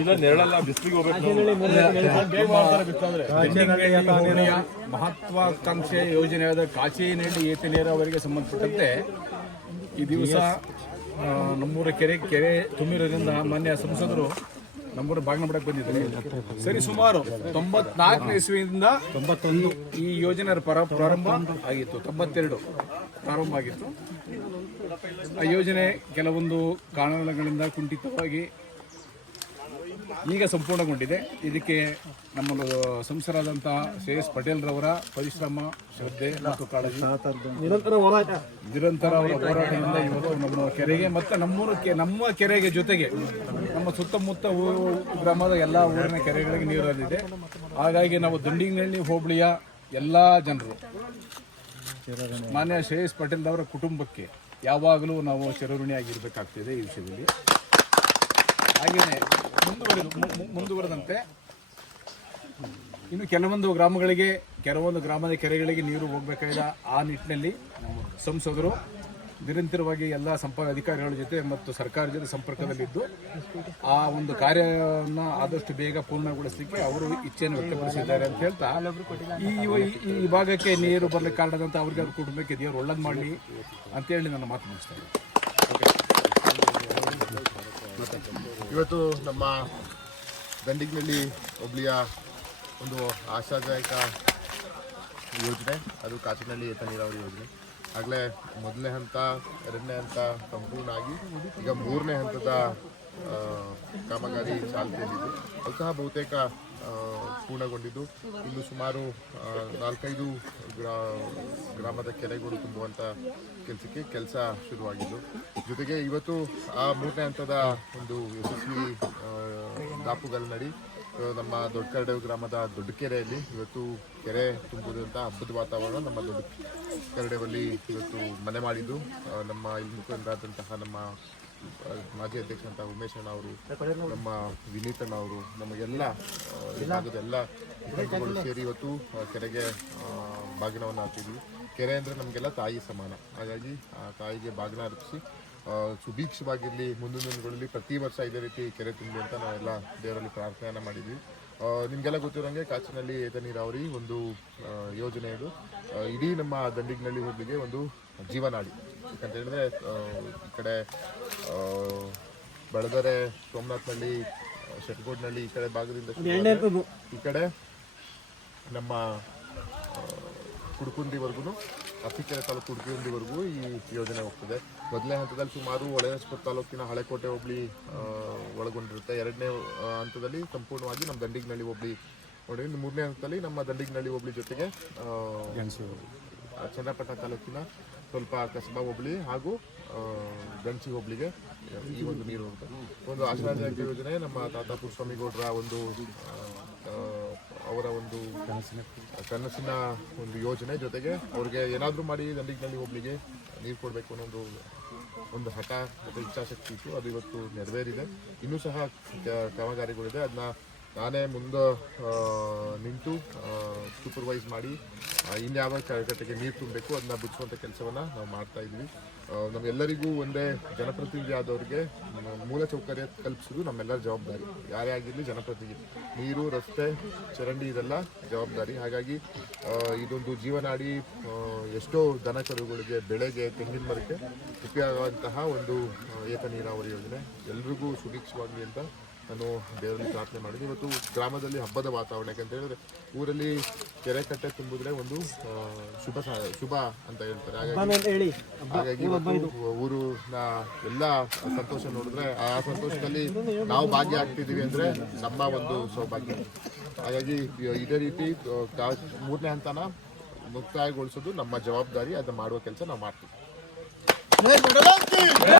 ಇಲ್ಲ ನೆರಳಲ್ಲ ಬಿಸಿಲಿಗೆ ಹೋಗ್ಬೇಕು ಮಹತ್ವಾಕಾಂಕ್ಷೆ ಯೋಜನೆಯಾದ ಕಾಚೇನಹಳ್ಳಿ ಏತ ನೀರಾವರಿಗೆ ಸಂಬಂಧಪಟ್ಟಂತೆ ಈ ದಿವಸ ನಮ್ಮೂರ ಕೆರೆ ಕೆರೆ ತುಂಬಿರೋದ್ರಿಂದ ಮಾನ್ಯ ಸಂಸದರು ನಮ್ಮೂರ ಬಾಗಿನ ಮಾಡಕ್ಕೆ ಬಂದಿದ್ದಾರೆ. ಸರಿ ಸುಮಾರು ತೊಂಬತ್ನಾಲ್ಕನೇ ಇಸ್ವಿಯಿಂದ ತೊಂಬತ್ತೊಂದು ಈ ಯೋಜನೆ ಪರ ಪ್ರಾರಂಭ ಆಗಿತ್ತು. ತೊಂಬತ್ತೆರಡು ಪ್ರಾರಂಭ ಆಗಿತ್ತು. ಆ ಯೋಜನೆ ಕೆಲವೊಂದು ಕಾರಣಗಳಿಂದ ಕುಂಠಿತವಾಗಿ ಈಗ ಸಂಪೂರ್ಣಗೊಂಡಿದೆ. ಇದಕ್ಕೆ ನಮ್ಮ ಸಂಸರಾದಂತಹ ಶ್ರೇಯಸ್ ಪಟೇಲ್ ರವರ ಪರಿಶ್ರಮ ಶ್ರದ್ಧೆ ಮತ್ತು ಕಾಳಜಿ. ನಿರಂತರ ಹೋರಾಟ. ನಿರಂತರ ಅವರ ಹೋರಾಟದಿಂದ ಇವರು ನಮ್ಮ ಕೆರೆಗೆ ಮತ್ತು ನಮ್ಮೂರು ಕೆ- ನಮ್ಮ ಕೆರೆಗೆ ಜೊತೆಗೆ ನಮ್ಮ ಸುತ್ತಮುತ್ತ ಊರು ಗ್ರಾಮದ ಎಲ್ಲ ಊರಿನ ಕೆರೆಗಳಿಗೆ ನೀರು ಹರಿದಿದೆ ಹಾಗಾಗಿ ನಾವು ದಂಡಿಂಗಳ್ಳಿ ಹೋಬಳಿಯ ಎಲ್ಲ ಜನರು ಮಾನ್ಯ ಶ್ರೇಯಸ್ ಪಟೇಲ್ ಅವರ ಕುಟುಂಬಕ್ಕೆ ಯಾವಾಗಲೂ ನಾವು ಚಿರಋಣಿಯಾಗಿರ್ಬೇಕಾಗ್ತಿದೆ ಈ ವಿಷಯದಲ್ಲಿ. ಹಾಗೆಯೇ ಮುಂದುವರೆದು ಮುಂದುವರೆದಂತೆ, ಇನ್ನು ಕೆಲವೊಂದು ಗ್ರಾಮಗಳಿಗೆ, ಕೆಲವೊಂದು ಗ್ರಾಮದ ಕೆರೆಗಳಿಗೆ ನೀರು ಹೋಗಬೇಕಾದ ಆ ನಿಟ್ಟಿನಲ್ಲಿ ಸಂಸದರು ನಿರಂತರವಾಗಿ ಎಲ್ಲ ಸಂಪ ಅಧಿಕಾರಿಗಳ ಜೊತೆ ಮತ್ತು ಸರ್ಕಾರದ ಜೊತೆ ಸಂಪರ್ಕದಲ್ಲಿದ್ದು, ಆ ಒಂದು ಕಾರ್ಯವನ್ನು ಆದಷ್ಟು ಬೇಗ ಪೂರ್ಣಗೊಳಿಸಲಿಕ್ಕೆ ಅವರು ಇಚ್ಛೆಯನ್ನು ವ್ಯಕ್ತಪಡಿಸಿದ್ದಾರೆ ಅಂತ ಹೇಳ್ತಾ, ಈ ಈ- ಭಾಗಕ್ಕೆ ನೀರು ಬರಲಿಕ್ಕೆ ಕಾರಣದಂತ ಅವ್ರಿಗೆ ಅವ್ರ ಕುಟುಂಬಕ್ಕೆ ದೇವರು ಒಳ್ಳೇದು ಮಾಡಲಿ ಅಂತೇಳಿ ನನ್ನ ಮಾತು ಮುಗಿಸ್ತೇನೆ ಇವತ್ತು ನಮ್ಮ ಗಂಡಿಗ್ನಲ್ಲಿ ಹೋಬಳಿಯ ಒಂದು ಆಶಾದಾಯಕ ಯೋಜನೆ. ಅದು ಕಾಚಿನಲ್ಲಿ ಏತ ನೀರಾವರಿ ಯೋಜನೆ. ಆಗಲೇ ಮೊದಲನೇ ಹಂತ, ಎರಡನೇ ಹಂತ ಸಂಪೂರ್ಣ ಆಗಿ ಈಗ ಮೂರನೇ ಹಂತದ ಕಾಮಗಾರಿ ಚಾಲ್ತಿಯಲ್ಲಿದೆ. ಅದು ಸಹ ಬಹುತೇಕ ಪೂರ್ಣಗೊಂಡಿದ್ದು. ಇನ್ನು ಸುಮಾರು ನಾಲ್ಕೈದು ಗ್ರಾ ಗ್ರಾಮದ ಕೆರೆಗಳು ತುಂಬುವಂಥ ಕೆಲಸಕ್ಕೆ ಕೆಲಸ ಶುರುವಾಗಿದ್ದು. ಜೊತೆಗೆ ಇವತ್ತು ಆ ಮೂರನೇ ಹಂತದ ಒಂದು ಯಶಸ್ವಿ ಆ, ನಮ್ಮ ದೊಡ್ಡ ಗ್ರಾಮದ ದೊಡ್ಡ ಕೆರೆಯಲ್ಲಿ ಇವತ್ತು ಕೆರೆ ತುಂಬುವುದಂಥ ಹಬ್ಬದ ವಾತಾವರಣ ನಮ್ಮ ದೊಡ್ಡ ಕರಡೇವಲ್ಲಿ ಇವತ್ತು ಮನೆ ಮಾಡಿದ್ದು. ನಮ್ಮ ಇಲ್ಲಿ ಮುಖಂಡರಾದಂತಹ ನಮ್ಮ ಮಾಜಿ ಅಧ್ಯಕ್ಷರಂತ ಉಮೇಶ್ ಅಣ್ಣ ಅವರು ನಮ್ಮ ವಿನೀತ್ ಅಣ್ಣ ಅವರು ನಮಗೆಲ್ಲ ಎಲ್ಲ ಮುಖಂಡರುಗಳು ಸೇರಿ ಇವತ್ತು ಕೆರೆಗೆ ಬಾಗಿನವನ್ನು ಹಾಕಿದ್ವಿ. ಕೆರೆ ಅಂದರೆ ನಮಗೆಲ್ಲ ತಾಯಿ ಸಮಾನ. ಹಾಗಾಗಿ ಆ ತಾಯಿಗೆ ಬಾಗಿನ ಅರ್ಪಿಸಿ ಸುಭೀಕ್ಷವಾಗಿರಲಿ ಮುಂದಿನ ದಿನಗಳಲ್ಲಿ ಪ್ರತಿ ವರ್ಷ ಇದೇ ರೀತಿ ಕೆರೆ ತುಂಬಿ ಅಂತ ನಾವೆಲ್ಲ ದೇವರಲ್ಲಿ ಪ್ರಾರ್ಥನೆಯನ್ನು ಮಾಡಿದ್ವಿ. ನಿಮಗೆಲ್ಲ ಗೊತ್ತಿರೋಂಗೆ ಕಾಚಿನಲ್ಲಿ ಏತ ನೀರಾವರಿ ಒಂದು ಯೋಜನೆ ಇದು. ಇಡೀ ನಮ್ಮ ದಂಡಿಗ್ನಳ್ಳಿ ಹೋಗ್ಲಿಗೆ ಒಂದು ಜೀವನಾಡಿ. ಯಾಕಂತ ಹೇಳಿದ್ರೆ ಈ ಕಡೆ ಬೆಳದರೆ ಸೋಮನಾಥ್ನಳ್ಳಿ ಶೆಟ್ಗೋಡ್ನಳ್ಳಿ ಈ ಕಡೆ ಭಾಗದಿಂದ ಈ ಕಡೆ ನಮ್ಮ ಕುಡ್ಕುಂದಿವರೆಗೂ ಅರಸೀಕೆರೆ ತಾಲೂಕು ಉಡುಪಿಯೊಂದಿವರೆಗೂ ಈ ಯೋಜನೆ ಹೋಗ್ತದೆ. ಮೊದಲನೇ ಹಂತದಲ್ಲಿ ಸುಮಾರು ಹೊಳೆನಸ್ಪುರ ತಾಲೂಕಿನ ಹಳೆಕೋಟೆ ಹೋಬಳಿ ಒಳಗೊಂಡಿರುತ್ತೆ. ಎರಡನೇ ಹಂತದಲ್ಲಿ ಸಂಪೂರ್ಣವಾಗಿ ನಮ್ಮ ದಂಡಿಗ್ನಳ್ಳಿ ಹೋಬಳಿ ನೋಡಿ ಮೂರನೇ ಹಂತದಲ್ಲಿ ನಮ್ಮ ದಂಡಿಗ್ನಳ್ಳಿ ಹೋಬಳಿ ಜೊತೆಗೆ ಚನ್ನಪಟ್ಟಣ ತಾಲೂಕಿನ ಸ್ವಲ್ಪ ಕಸಬಾ ಹೋಬಳಿ ಹಾಗೂ ಗಂಚಿ ಹೋಬಳಿಗೆ ಈ ಒಂದು ನೀರು ಒಂದು ಆಶೀರ್ವಾದ ಯೋಜನೆ. ನಮ್ಮ ತಾತ ಸ್ವಾಮಿಗೌಡರ ಒಂದು ಅವರ ಒಂದು ಕನಸಿನ ಒಂದು ಯೋಜನೆ ಜೊತೆಗೆ ಅವ್ರಿಗೆ ಏನಾದರೂ ಮಾಡಿ ದಂಡಿಗ್ನಲ್ಲಿ ಒಬ್ಬರಿಗೆ ನೀರು ಕೊಡಬೇಕು ಅನ್ನೋ ಒಂದು ಒಂದು ಹಠ ಮತ್ತು ಇಚ್ಛಾಶಕ್ತಿ ಇತ್ತು. ಅದು ಇವತ್ತು ನೆರವೇರಿದೆ. ಇನ್ನೂ ಸಹ ಕಾಮಗಾರಿಗಳಿದೆ ಅದನ್ನ ನಾನೇ ಮುಂದೆ ನಿಂತು ಸೂಪರ್ವೈಸ್ ಮಾಡಿ ಇನ್ಯಾವ ಕಟ್ಟೆಗೆ ನೀರು ತುಂಬಬೇಕು ಅದನ್ನ ಬಿಡಿಸುವಂಥ ಕೆಲಸವನ್ನು ನಾವು ಮಾಡ್ತಾ ಇದ್ವಿ. ನಮ್ಗೆಲ್ಲರಿಗೂ ಒಂದೇ ಜನಪ್ರತಿನಿಧಿ ಆದವ್ರಿಗೆ ಮೂಲ ಸೌಕರ್ಯ ಕಲ್ಪಿಸೋದು ನಮ್ಮೆಲ್ಲರ ಜವಾಬ್ದಾರಿ. ಯಾರೇ ಆಗಿರಲಿ ಜನಪ್ರತಿನಿಧಿ. ನೀರು, ರಸ್ತೆ, ಚರಂಡಿ ಇದೆಲ್ಲ ಜವಾಬ್ದಾರಿ. ಹಾಗಾಗಿ ಇದೊಂದು ಜೀವನಾಡಿ ಎಷ್ಟೋ ದನ ಕರುಗಳಿಗೆ ಬೆಳೆಗೆ, ತೆಂಗಿನ ಮರಕ್ಕೆ ಉಪಯೋಗ ಆಗುವಂತಹ ಒಂದು ಏತ ನೀರಾವರಿ ಯೋಜನೆ. ಎಲ್ರಿಗೂ ಸುಭಿಕ್ಷವಾಗಲಿ ಅಂತ ನಾನು ದೇವರಲ್ಲಿ ಪ್ರಾರ್ಥನೆ ಮಾಡಿದ್ವಿ ಇವತ್ತು ಗ್ರಾಮದಲ್ಲಿ ಹಬ್ಬದ ವಾತಾವರಣ ಯಾಕಂತ ಹೇಳಿದ್ರೆ ಊರಲ್ಲಿ ಕೆರೆ ಕಟ್ಟೆ ತುಂಬಿದ್ರೆ ಒಂದು ಶುಭ ಶುಭ ಅಂತ ಹೇಳ್ತಾರೆ. ಹಾಗಾಗಿ ಹಾಗಾಗಿ ಒಂದು ಊರಿನ ಎಲ್ಲ ಸಂತೋಷ ನೋಡಿದ್ರೆ ಆ ಸಂತೋಷದಲ್ಲಿ ನಾವು ಭಾಗ್ಯ ಆಗ್ತಿದ್ದೀವಿ ಅಂದ್ರೆ ನಮ್ಮ ಒಂದು ಸೌಭಾಗ್ಯ. ಹಾಗಾಗಿ ಇದೇ ರೀತಿ ಮೂರನೇ ಹಂತನ ಮುಕ್ತಾಯಗೊಳಿಸೋದು ನಮ್ಮ ಜವಾಬ್ದಾರಿ. ಅದನ್ನ ಮಾಡುವ ಕೆಲಸ ನಾವು ಮಾಡ್ತೀವಿ.